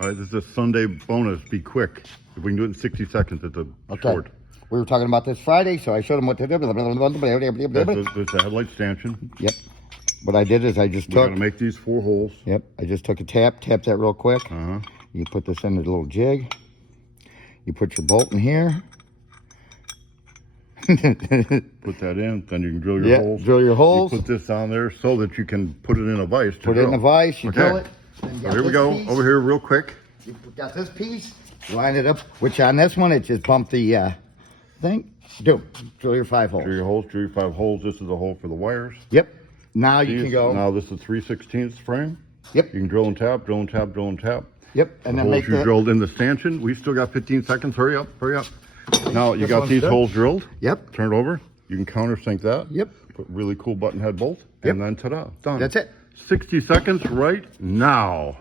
All right, this is a Sunday bonus. Be quick. If we can do it in 60 seconds, it's a short. We were talking about this Friday, so I showed him what to do. There's the headlight stanchion. Yep. What I did is I just took... We're going to make these 4 holes. Yep. I just took a tap that real quick. Uh-huh. You put this in the little jig. You put your bolt in here. Put that in, then you can drill your holes. Drill your holes. You put this on there so that you can put it in a vise to Put it in a vise, you drill it. So here we go, over here real quick. You got this piece, line it up, which on this one, it just bumped the thing. Drill your 5 holes. Drill your holes, drill your 5 holes. This is a hole for the wires. Yep. Now you can go. Now this is a 3/16 frame. Yep. You can drill and tap, drill and tap, drill and tap. Yep. And then make you drilled in the stanchion. We still got 15 seconds. Hurry up, hurry up. Now you got these holes drilled. Yep. Turn it over. You can countersink that. Yep. Put really cool button head bolt. Yep. And then ta-da, done. That's it. 60 seconds right now.